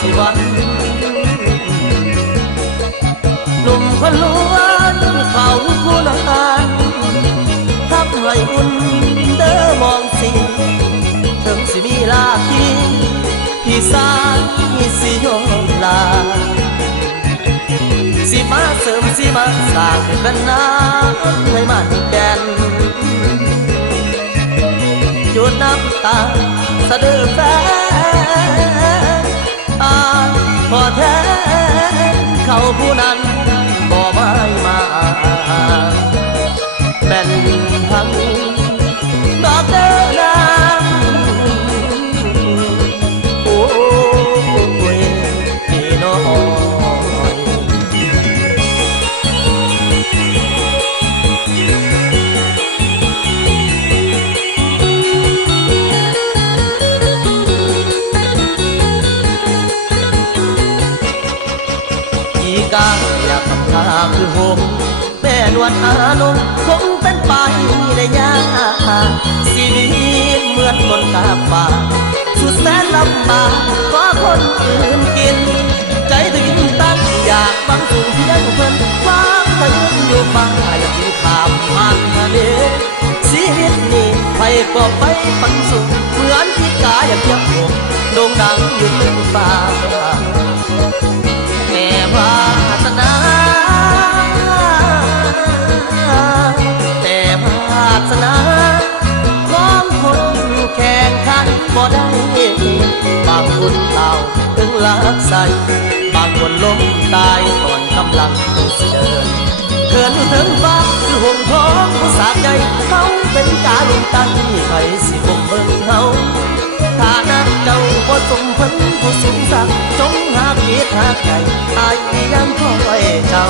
สิวันหนุ่มคนล้วนเขาผู้นั้นทำให้อุ่นเด้อมองสิถึงสิมีลาทีพี่สายสิยอมลาสิมาเสริมสิมาสร้างให้เป็นน้ำให้มันแก่นหยุดน้ำตาสะดือแฟนพอแท้เขาผู้นั้นบ่ไม่มาแม่นทั้งดอกเดินนางโอ้ยพี่น้อยอีกาอยากทำท่าคือหงแม่นวลอานงคงเป็นไปได้ยากชีวิตเหมือนคนตาป่าสุดแสนลำบากขอคนอื่นกินใจถึงตั้งอยากฟังสูงเพียงเพิ่นฟังถ้ายืนอยู่ป่าอยากกินข้ามผ่านทะเลชีวิตนี้ไปก็ไปฝันสูงเหมือนที่กายอยากเทียบผมโด่งดังอยู่ลึกป่าแม่วาสนาแต่วาสนาของคนแข่งขันบ่ได้บางคนเต่าถึงลักใสบางคนล้มตายตอนกำลังเดินเขินถึงฟ้าคือห่วงท้องผู้สากใหญ่เขาเป็นกาลุมตันใครสิบ่เบิ่งเฮาถ้านักเจ้าบ่สมพันผู้สูงสักจงหาคิดหาใจอายยังคอยเจ้า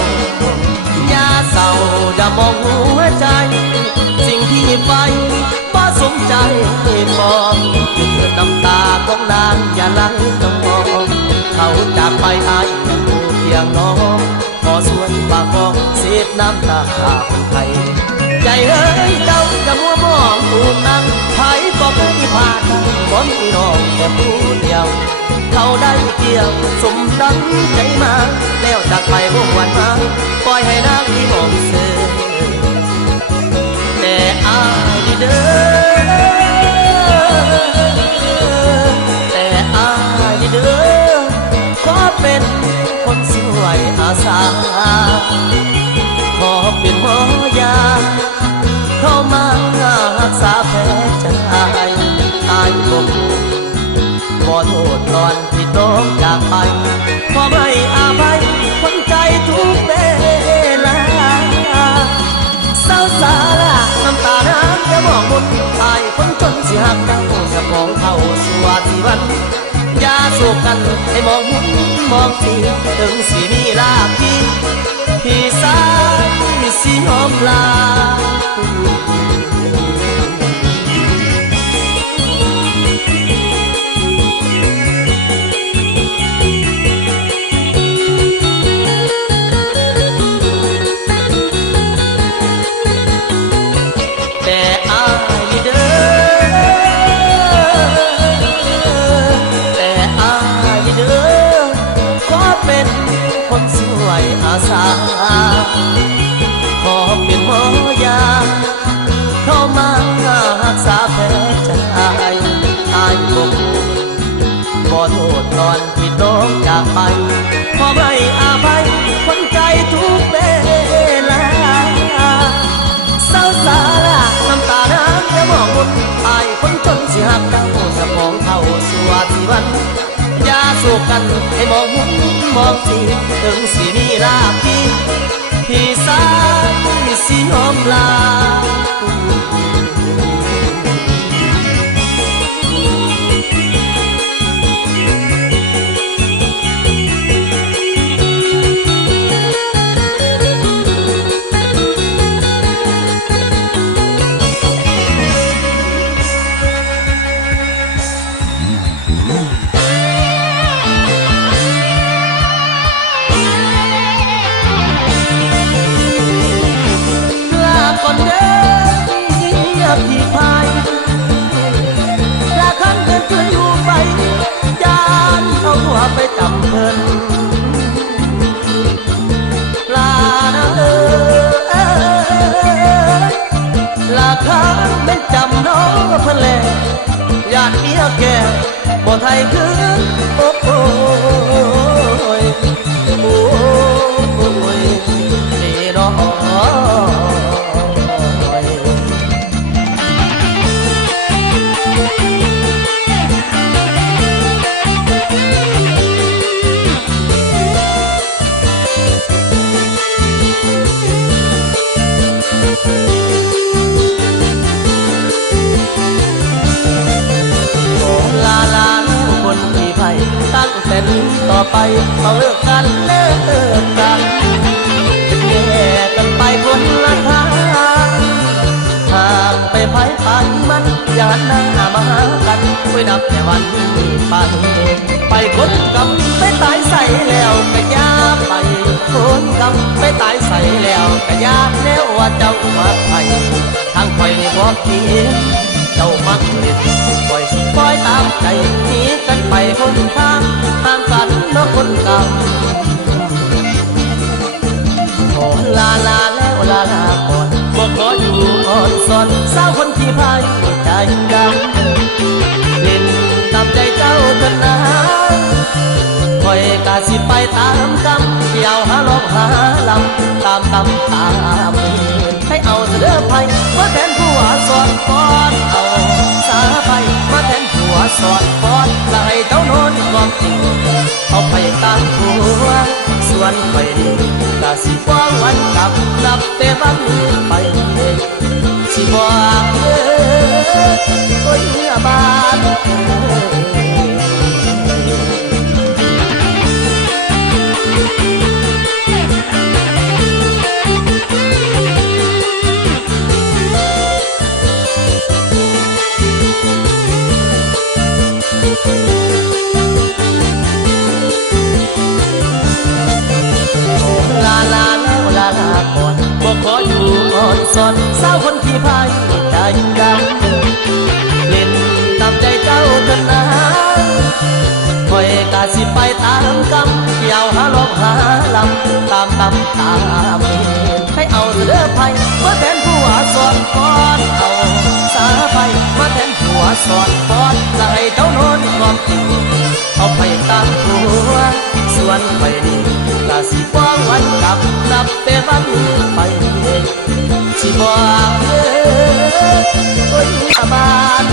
อย่าเศร้าอย่ามองหัวใจสิ่งที่ไปบ่สมใจมองหยุดน้ำตาของนางอย่าไหลต้องมองเขาจากไปอายยังอยู่เพียงน้องขอส่วนปากมองเสียน้ำตาคนไทยใจเอ้ยเจ้าจะมัวมองตูนั่งไผก็ไม่ผ่านบ่มีน้องแค่ผู้เดียวเขาได้เกี่ยวสมดังใจมาแล้วจากไปพวกวันมาปล่อยให้นางที่มองเสือแต่อายเด้อแต่อายเด้อขอเป็นคนสวยอาสาขอเป็นหมอยาเข้ามารักษาแผลใจอายบอกขอโทษตอนที่น้องจากไปขอไม่อาภัยคนใจทุกเวลาเศร้าสาระน้ำตาน้ำจะมองมุนอายคนจนสิหักเจ้าจะมองเข้าสู่อาทิวันอย่าโศกกันให้มองมุนมองทีถึงสิมีลาพี่สายสิยอมลาคนสวยอาสาขอเป็นหมอยาเข้ามารักษาแผลใจอายบอกขอโทษตอนที่น้องจากไปขอไม่อาภัยคนใจทุกเวลาเศร้าสาระน้ำตาน้ำจะมองมุนอายคนจนสิหักเจ้าสมองเข้าสู่อาทิวันอย่าสู้กันให้มองหุ่นมองทีถึงสิมีลาพี่สายสิยอมลา ก่อนเด้อ คืนโอ้โอ้ยโอ้ยดีรอตั้งแต่นี้ต่อไปต้องเลิกกันเลิกกันแยกกันไปคนละทางห่างไปไผไปมันอย่าหันหน้ามาหากันไว้นับแต่วันนี้ไปคนกำไปตายใส่แล้วก็ยาไปคนกำไปตายใส่แล้วก็ยาแนวว่าเจ้ามาไทยทางคอยนี่บอกทีเจ้ามักเด็ดปล่อยปล่อยตามใจหนีกันไปคนทางห่างกันเนาะคนเก่าโอ้ลาลาแล้วลาลาก่อนบอกขออยู่อ่อนสอนสาวคนที่พายใจดำเล่นตามใจเจ้าเถิดนะคอยกาสิไปตามกำเกี่ยวหาลอกหาลำตามกำตามให้เอาเสด็จไปมาแทนผัวสอดกอดเอาสาไปมาแทนผัวสอดกอดและให้เจ้านอนความจริงเอาไปตามผัวส่วนไปดีกาสิฟ้องวันกลับนับแต่วันไปสิบอกโอ้ยบานลาลาแล้วลาลาก่อนบอกขออยู่อ่อนสอนสาวคนที่พายใจดำเล่นตามใจเจ้าเถิดนะคอยกาสิไปตามกำเกี่ยวหาลอกหาลำตามตามให้เอาเรือไผ่มาแทนผัวสอดกอดเอาสาไปมาแทนผัวสอดกอดและให้เจ้านอนความจริงเอาไปตามผัวส่วนไปดีกาสิฟ้องวันกลับนับแต่วันไปสิบอกโอ้ยบาน